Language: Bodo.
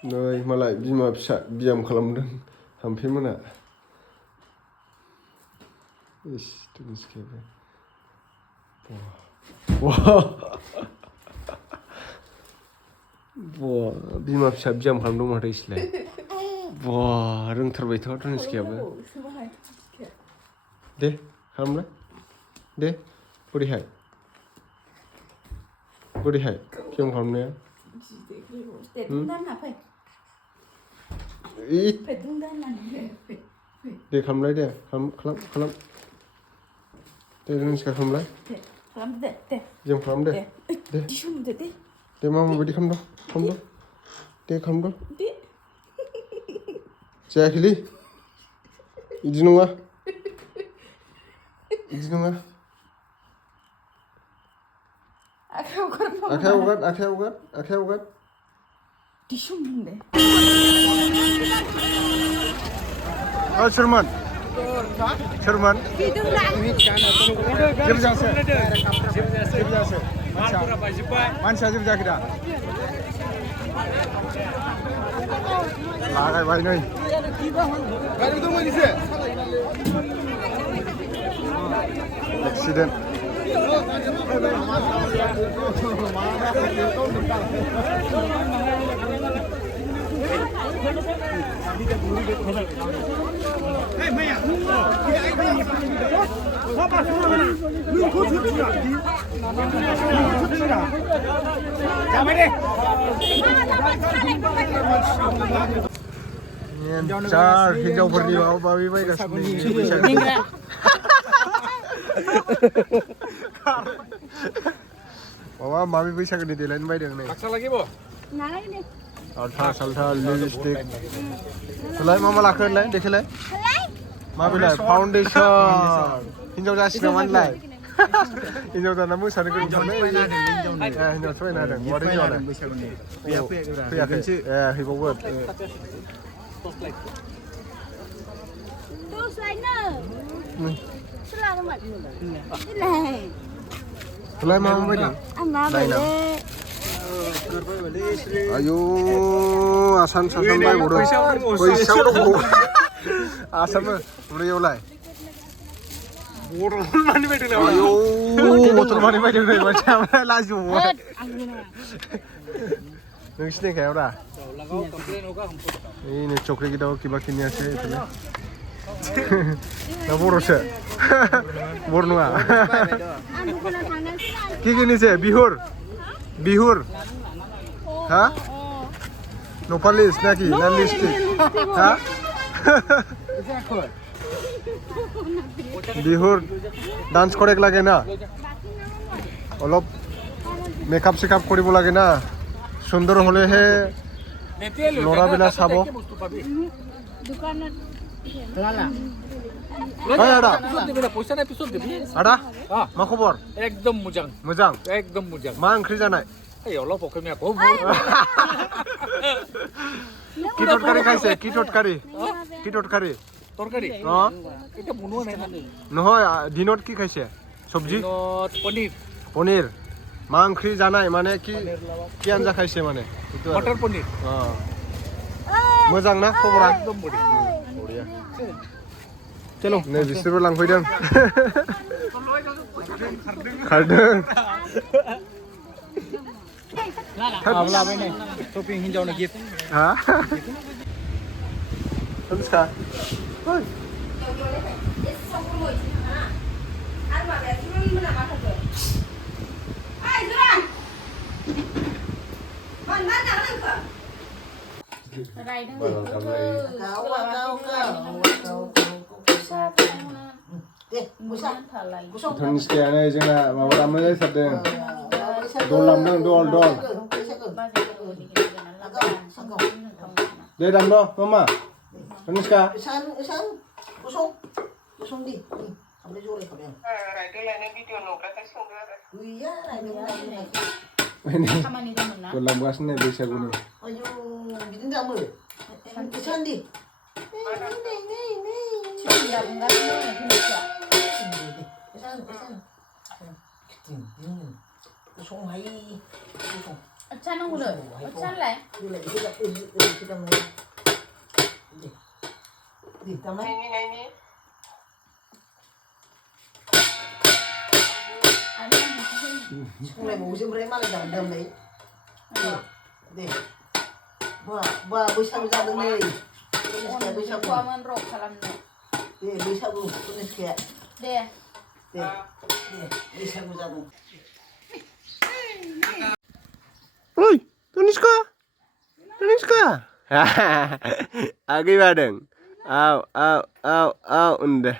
नै मालाय बिमा फिसा बियाम खालामदों थाम्फै मोना इस मिसकेबो बिमा फिसा बियाम खालामदों माथो इसलाय रोंथारबायथ' मिसकेयाबो दे खालामलाय दे बोरैहाय बियाम खालामनाया दे खालामलाय दे खालाम दे मिसके खालामलाय बियाम खालाम दे दे माबायदि खालामद' दे खालामद' जायाखैलै बिदि नङा आखाइ हगार सोरमोन जेबो जायासै मानसिया जेबो जायाखै दा लागायबाय नै एक्सिडेन्ट हिनजावफोरनि माबा-माबि बायगासिनो माबा-माबि बैसागोनि देलायनो बायदों नै आल्था लिपस्टिक होलाय मा लाखो होनलाय देखायलाय माबेलाय फाउन्डेसन हिनजाव जासिगोन नामा होनलाय हिनजाव जाना मोसानो गोरोंथारलै हिनजावसो बायना होदों बहा हिनजावालाय फैयाखै हैबावगोन होलाय मा बायदों आयु आसान बायबावदों फैसायाव दङ आसामबो उदैयावलाय बथल मानि बायदों नै मानसिया लाजिबावबाय नों सिनायखायाव दा ini cokri kita kiba kini ase itu ना बर'सो बर' नङा কি কিনিছে বিহুর হ্যাঁ নোপালিশ নাকি না লিপস্টিক হ্যাঁ বিহুর ডান্স কৰে লাগে না অলপ মেকআপ চেকআপ কৰিব লাগে না সুন্দৰ হলেহে ল'ৰাবিলাক চাব आदा मा खबर एकदम मोजां मा ओंख्रि जानाय এই অলপ অসমীয়া কও কি তৰকাৰী খাইছে কি তৰকাৰী তৰকাৰী এটা বনোৱা নাই নহয় দিনত কি খাইছে সবজি পনীৰ मा ओंख्रि जानाय माने কি आंजा खायसे माने मटर पनीर मोजां ना खबरा एकदम बढिया चलो नै बिसोरबो लांफैदों खारदों लाबाय नै शपिं हिनजावनो गिफ्ट हा नमस्कार Miskiannya जोंना माबा दामनाय जाथारदों दल दामदों दल दे दामद' मामा Miska Usung di sampai sore kalian. Raidel ini video nongkrong sungguh. Iya, Raidel. ini tulang gasnya bisa gini. Ayo, gitu enggak boleh. Sandi. Siap enggak bisa. Usung hai. Achan nang udah. Achan lah. Dile kita kita mau. Di taman. Ini. Mulai musim mereka lagi dam nih. Deh. Bisa dong nih. Bisa Gua menrok salam nih. bisa tulis kayak. Deh. Bisa dong. Oi, Tuniska. Agi badeng. Au, udah.